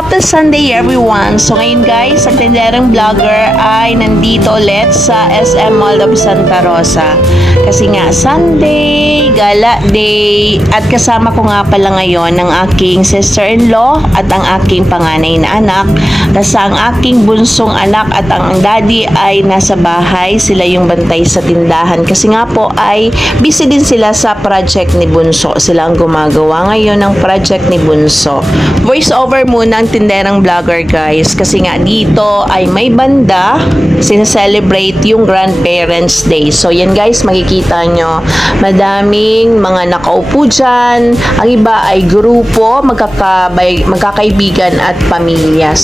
Happy Sunday everyone! So ngayon guys, ang tinderang vlogger ay nandito ulit sa SM Mall of Santa Rosa. Kasi nga Sunday, gala day, at kasama ko nga pala ngayon ang aking sister-in-law at ang aking panganay na anak. Kasi ang aking bunsong anak at ang daddy ay nasa bahay, sila yung bantay sa tindahan. Kasi nga po ay busy din sila sa project ni Bunso. Sila ang gumagawa ngayon ng project ni Bunso. Voice over muna ang tinderang vlogger guys, kasi nga dito ay may banda sineselebrate yung Grandparents Day. So yan guys, makikita nyo madaming mga nakaupo dyan. Ang iba ay grupo, magkakaibigan at pamilya.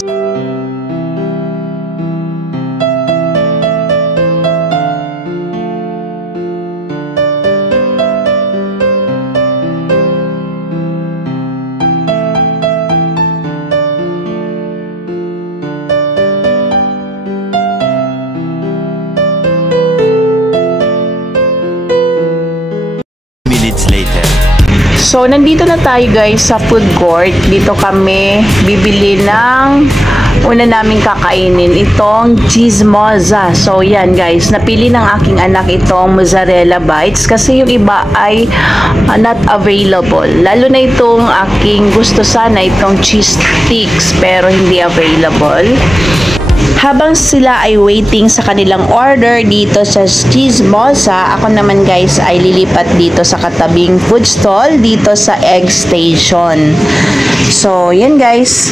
So, nandito na tayo guys sa food court. Dito kami bibili ng una naming kakainin, itong cheese mozza. So, yan guys, napili ng aking anak itong mozzarella bites kasi yung iba ay not available. Lalo na itong aking gusto sana, itong cheese sticks, pero hindi available. Habang sila ay waiting sa kanilang order dito sa cheese mozza, ako naman guys ay lilipat dito sa katabing food stall dito sa egg station. So, yan guys.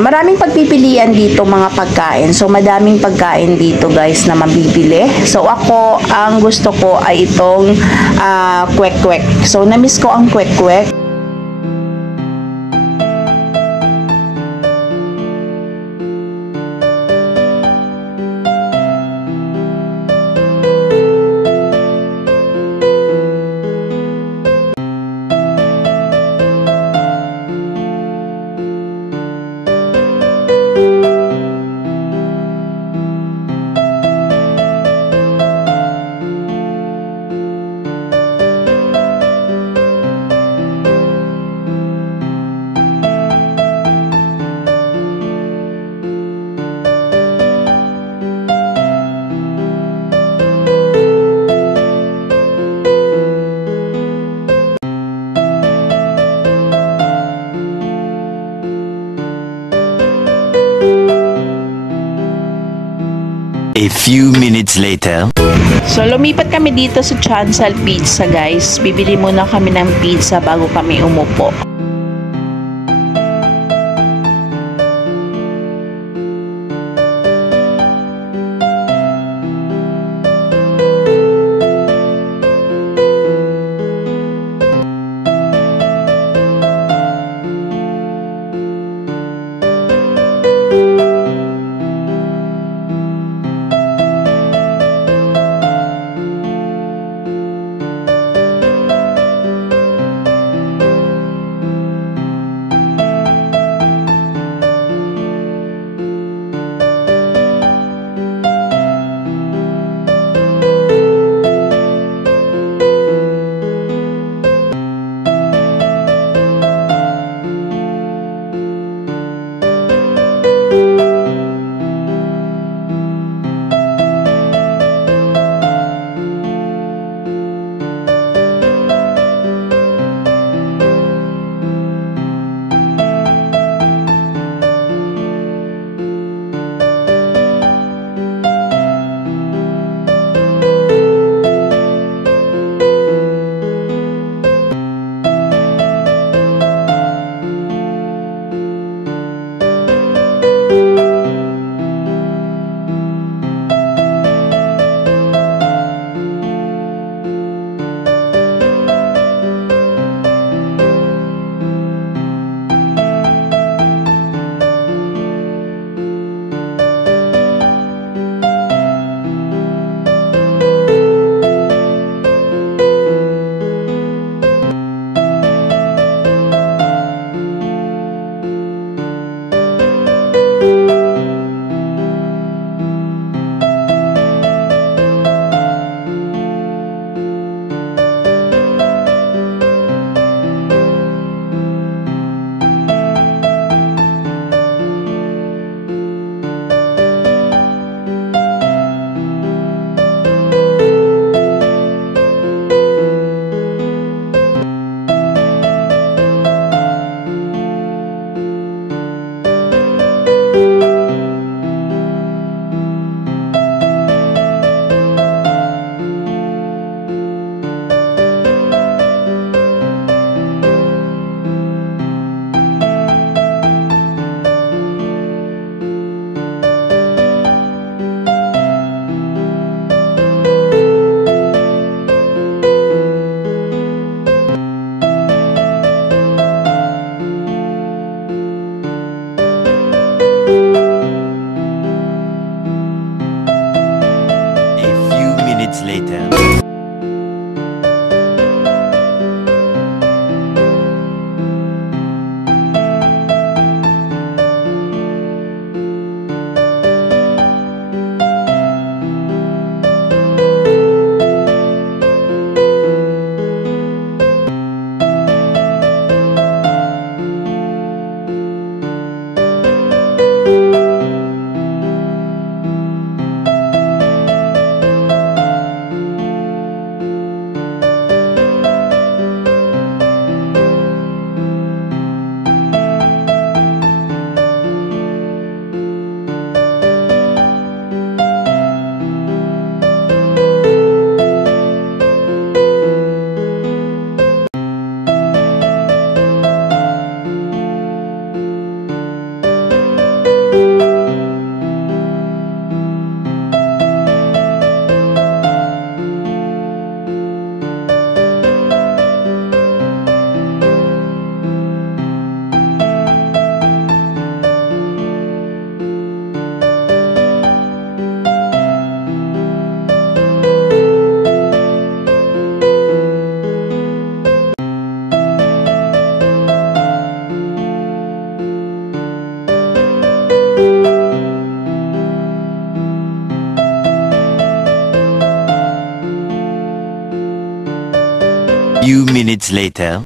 Maraming pagpipilian dito mga pagkain. So, madaming pagkain dito guys na mabibili. So, ako, ang gusto ko ay itong kwek-kwek. So, na-miss ko ang kwek-kwek. A few minutes later. So, lumipat kami dito sa Chancel Pizza guys. Bibili muna kami ng pizza bago kami umupo. few minutes later.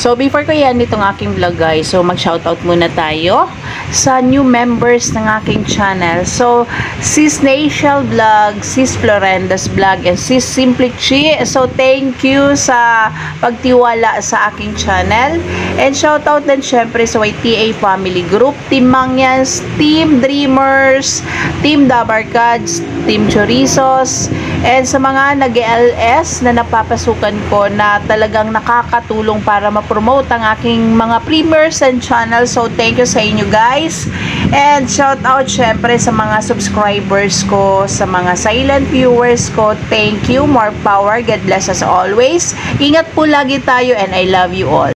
So, before ko yan itong aking vlog guys, so mag-shoutout muna tayo sa new members ng aking channel. So, Sis Natial Vlog, Sis Florenda's Vlog, and Sis Simply Chi. So, thank you sa pagtiwala sa aking channel. And shoutout din syempre sa YTA Family Group, Team Mangyans, Team Dreamers, Team Dabarkads, Team Chorizos, And sa mga nag-LS na napapasukan ko na talagang nakakatulong para ma-promote ang aking mga premiers and channel. So, thank you sa inyo guys. And shout out syempre sa mga subscribers ko, sa mga silent viewers ko. Thank you. More power. God bless us always. Ingat po lagi tayo and I love you all.